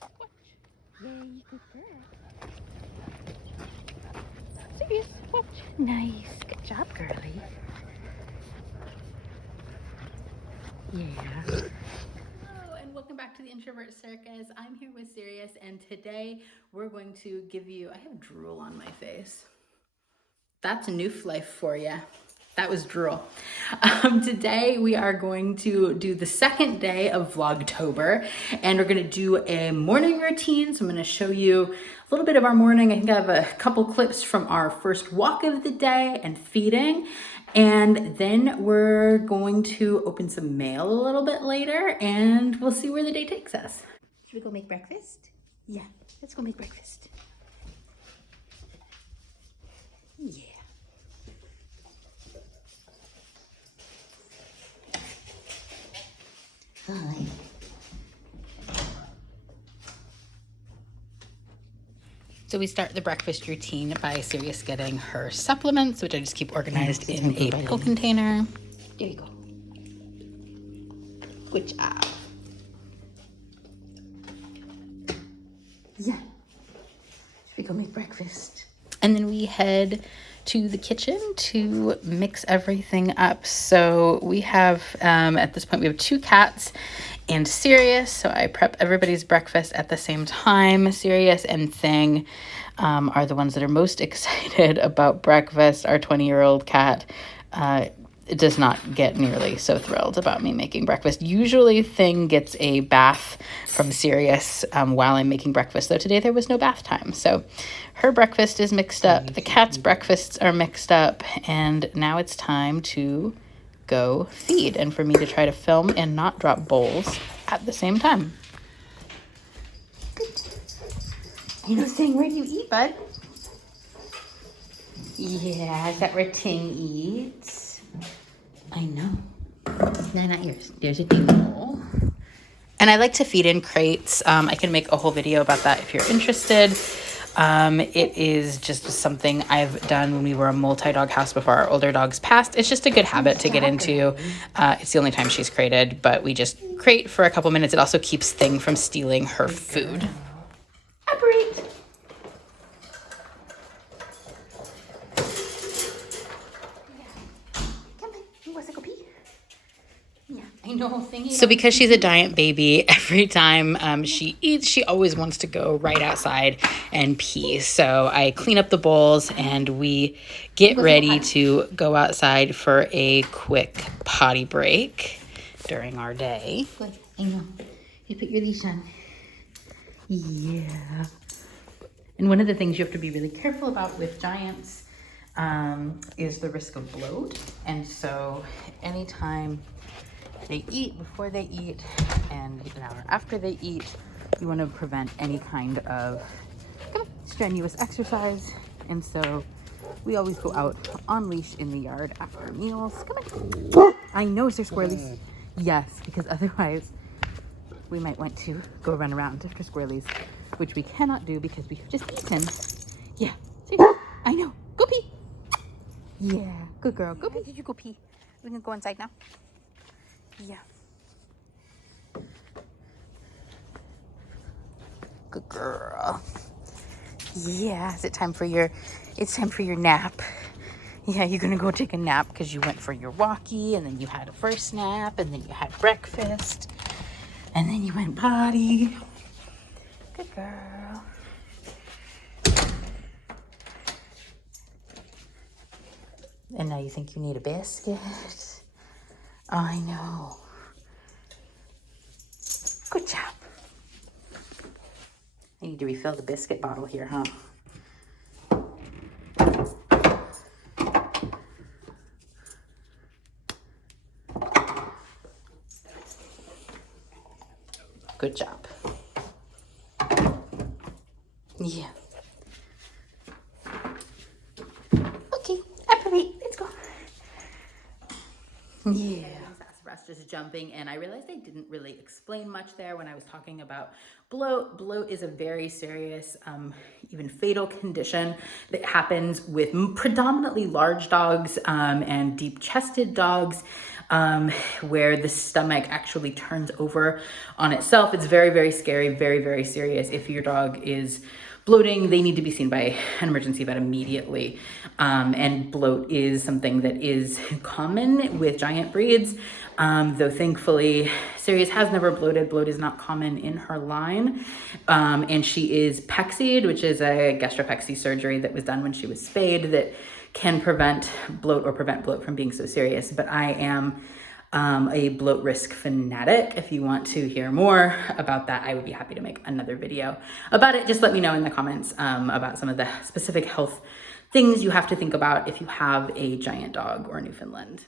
Watch. Yay, good girl. Serious, watch. Nice. Good job, girly. Yeah. Hello, and welcome back to the Introvert Circus. I'm here with Sirius, and today we're going to give you, I have drool on my face. That's a new life for you. That was drool. Today we are going to do the second day of Vlogtober, and we're going to do a morning routine. So I'm going to show you a little bit of our morning. I think I have a couple clips from our first walk of the day and feeding. And then we're going to open some mail a little bit later, and we'll see where the day takes us. Should we go make breakfast? Yeah, let's go make breakfast. Yeah. Hi. So we start the breakfast routine by Sirius getting her supplements, which I just keep organized in a pill container. There you go. Good job. Yeah. Should we go make breakfast? And then we head to the kitchen to mix everything up. So we have, at this point, we have 2 cats and Sirius. So I prep everybody's breakfast at the same time. Sirius and Thing are the ones that are most excited about breakfast. Our 20-year-old cat does not get nearly so thrilled about me making breakfast. Usually Thing gets a bath from Sirius while I'm making breakfast, though today there was no bath time. So her breakfast is mixed up, the cat's breakfasts are mixed up, and now it's time to go feed and for me to try to film and not drop bowls at the same time. You know, Thing, where do you eat, bud? Yeah, is that where Ting eats? I know. No, not yours. There's a Ting bowl. And I like to feed in crates. I can make a whole video about that if you're interested. It is just something I've done when we were a multi-dog house before our older dogs passed. It's just a good habit to get into. It's the only time she's crated, but we just crate for a couple minutes. It also keeps Thing from stealing her food. Operate. So because she's a giant baby, every time she eats, she always wants to go right outside and pee. So I clean up the bowls and we get ready to go outside for a quick potty break during our day. Good. I know. You put your leash on. Yeah. And one of the things you have to be really careful about with giants is the risk of bloat. And so anytime they eat, before they eat, and an hour after they eat, you want to prevent any kind of strenuous exercise. And so we always go out on leash in the yard after meals. Come on. I know, is there squirrelies? Yes, because otherwise we might want to go run around after squirrelies, which we cannot do because we've just eaten. Yeah, seriously. I know. Go pee. Yeah, good girl. Go pee. Did you go pee? We can go inside now. Yeah. Good girl. Yeah, is it time for your, it's time for your nap. Yeah, you're gonna go take a nap because you went for your walkie and then you had a first nap and then you had breakfast and then you went potty. Good girl. And now you think you need a biscuit? I know. Good job. I need to refill the biscuit bottle here, huh? Good job. Yeah. Okay, operate. Let's go. Yeah. just jumping in. I realized I didn't really explain much there when I was talking about bloat. Bloat is a very serious, even fatal condition that happens with predominantly large dogs and deep-chested dogs, where the stomach actually turns over on itself. It's very, very scary, very, very serious. If your dog is bloating, they need to be seen by an emergency vet immediately. And bloat is something that is common with giant breeds, though thankfully Sirius has never bloated. Bloat is not common in her line. And she is pexied, which is a gastropexy surgery that was done when she was spayed that can prevent bloat or prevent bloat from being so serious. But I am a bloat risk fanatic. If you want to hear more about that, I would be happy to make another video about it. Just let me know in the comments about some of the specific health things you have to think about if you have a giant dog or Newfoundland.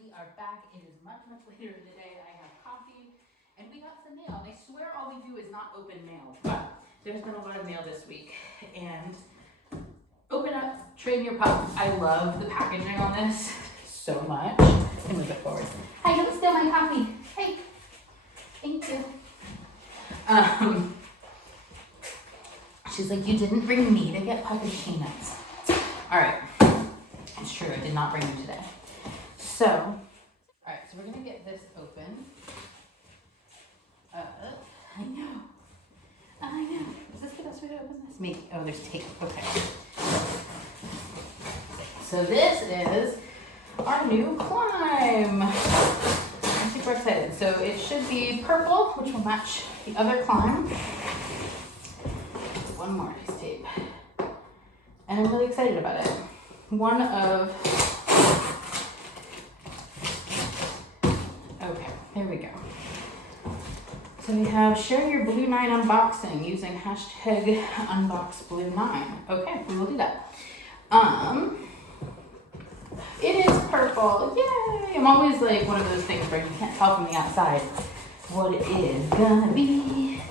We are back. It is much, much later in the day. I have coffee and we got some mail. I swear all we do is not open mail, but there's been a lot of mail this week. And open up, train your pup. I love the packaging on this so much. And move it forward. Hi, don't steal my coffee. Hey, thank you. She's like, you didn't bring me to get puppy peanuts. All right, it's true, I did not bring them today. So, all right, so we're gonna get this open. I know. Is this the best way to open this? Maybe, oh, there's tape, okay. So this is our new climb. I'm super excited. So it should be purple, which will match the other climb. One more piece of tape. And I'm really excited about it. Okay, there we go. So we have share your Blue 9 unboxing using hashtag unboxblue9. Okay, we will do that. It is purple, yay! I'm always like one of those things where you can't tell from the outside what it is gonna be.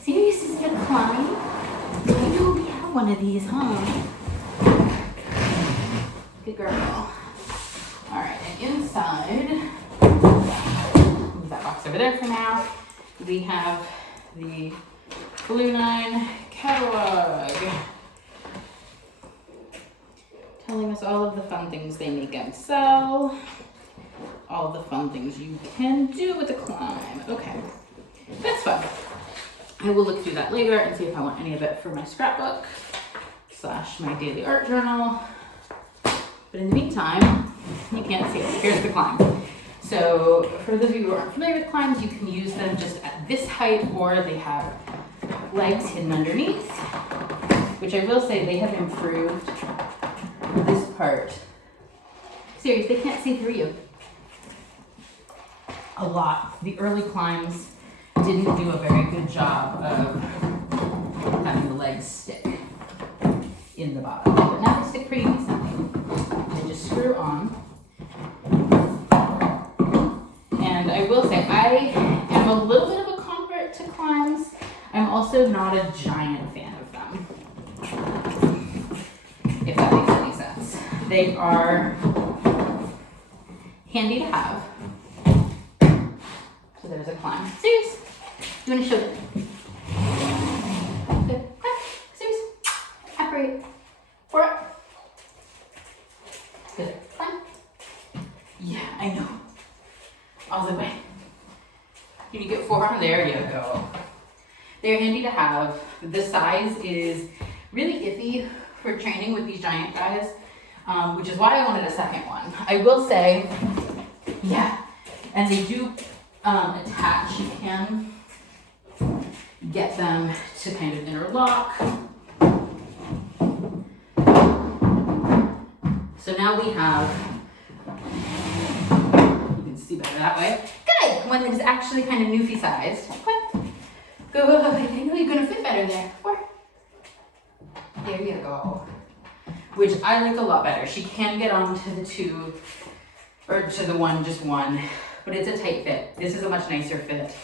Sirius is gonna climb. I know we have one of these, huh? Good girl. All right, and inside, move that box over there for now. We have the Blue 9 catalog, telling us all of the fun things they make and sell, all the fun things you can do with the climb. Okay, that's fun. I will look through that later and see if I want any of it for my scrapbook / my daily art journal. But in the meantime, you can't see it. Here's the climb. So for those of you who aren't familiar with climbs, you can use them just at this height, or they have legs hidden underneath, which I will say they have improved this part. Seriously, they can't see through you. A lot. The early climbs didn't do a very good job of having the legs stick in the bottom, but now they stick pretty decently. They just screw on. And I will say, I am a little bit of a convert to climbs. I'm also not a giant fan of them, if that makes any sense. They are handy to have. So there's a climb. Serious? You want to show them? Good. Serious? Operate. 4 up. Good. Climb. Yeah, I know. All the way. Can you get 4 on? There you go. They're handy to have. The size is really iffy for training with these giant guys, which is why I wanted a second one. I will say, yeah, and they do attach. You can get them to kind of interlock. So now we have, you can see better that way. Good, one that is actually kind of Newfie sized. Okay. Good, I know you're gonna fit better there. 4. There you go. Which I like a lot better. She can get onto the 2, or to the 1, just 1, but it's a tight fit. This is a much nicer fit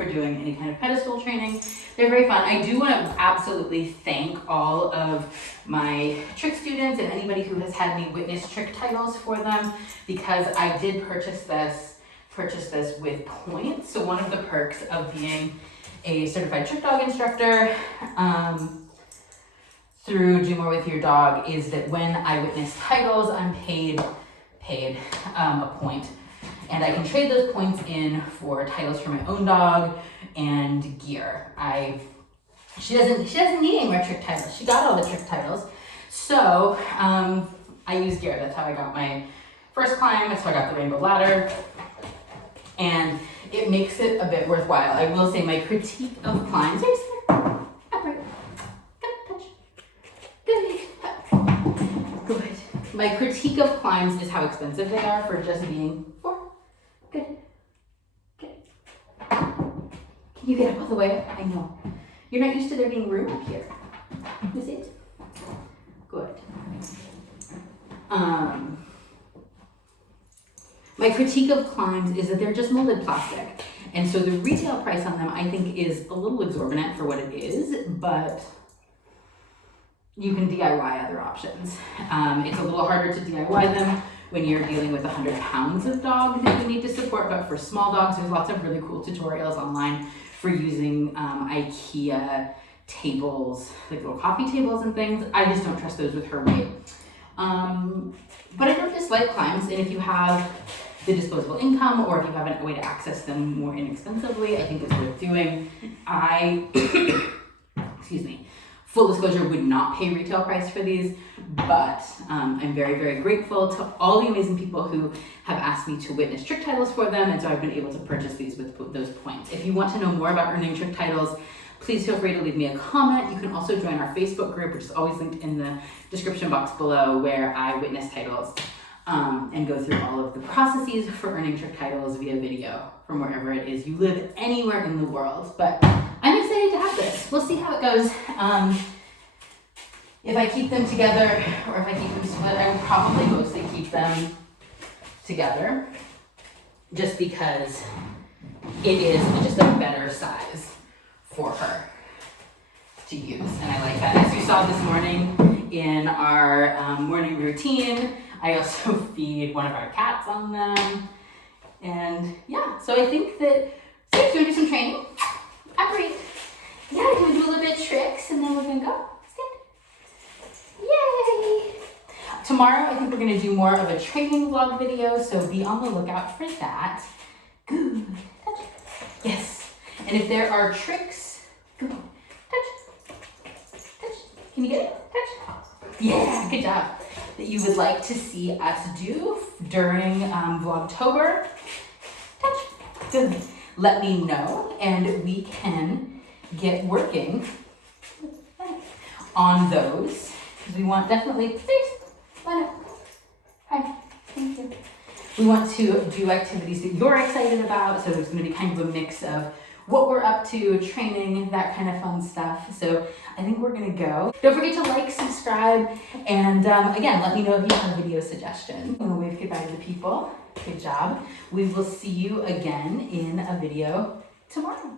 for doing any kind of pedestal training. They're very fun. I do want to absolutely thank all of my trick students and anybody who has had me witness trick titles for them, because I did purchase this with points. So one of the perks of being a certified trick dog instructor through Do More With Your Dog is that when I witness titles, I'm paid a point. And I can trade those points in for titles for my own dog and gear. She doesn't need any more trick titles. She got all the trick titles. So I use gear. That's how I got my first climb. That's how I got the rainbow ladder. And it makes it a bit worthwhile. I will say my critique of climbs. Upright. Good, touch. Good. My critique of climbs is how expensive they are for just being 4. Good. Good. Can you get up all the way? I know. You're not used to there being room up here. Is it? Good. My critique of climbs is that they're just molded plastic. And so the retail price on them, I think, is a little exorbitant for what it is, but you can DIY other options. It's a little harder to DIY them when you're dealing with 100 pounds of dog that you need to support, but for small dogs, there's lots of really cool tutorials online for using IKEA tables, like little coffee tables and things. I just don't trust those with her weight. But I don't dislike climbs, and if you have the disposable income, or if you have a way to access them more inexpensively, I think it's worth doing. Excuse me, full disclosure, would not pay retail price for these, but I'm very, very grateful to all the amazing people who have asked me to witness trick titles for them, and so I've been able to purchase these with those points. If you want to know more about earning trick titles, please feel free to leave me a comment. You can also join our Facebook group, which is always linked in the description box below, where I witness titles and go through all of the processes for earning trick titles via video from wherever it is you live, anywhere in the world. But I'm excited to have this. We'll see how it goes. If I keep them together or if I keep them split, I would probably mostly keep them together just because it is just a better size for her to use. And I like that. As you saw this morning in our morning routine, I also feed one of our cats on them. And yeah, so I think that, so we're gonna do some training. Upright. Yeah, we're gonna do a little bit of tricks and then we're gonna go. Stand. Yay! Tomorrow, I think we're gonna do more of a training vlog video, so be on the lookout for that. Good. Touch. Yes. And if there are tricks, good. Touch. Touch. Can you get it? Touch. Yeah, good job. That you would like to see us do during Vlogtober. Touch. Good. Let me know and we can get working on those. Because we want definitely, hi, thank you. We want to do activities that you're excited about. So there's going to be kind of a mix of what we're up to, training, that kind of fun stuff. So I think we're gonna go. Don't forget to like, subscribe, and again, let me know if you have a video suggestion. We'll wave goodbye to the people. Good job. We will see you again in a video tomorrow.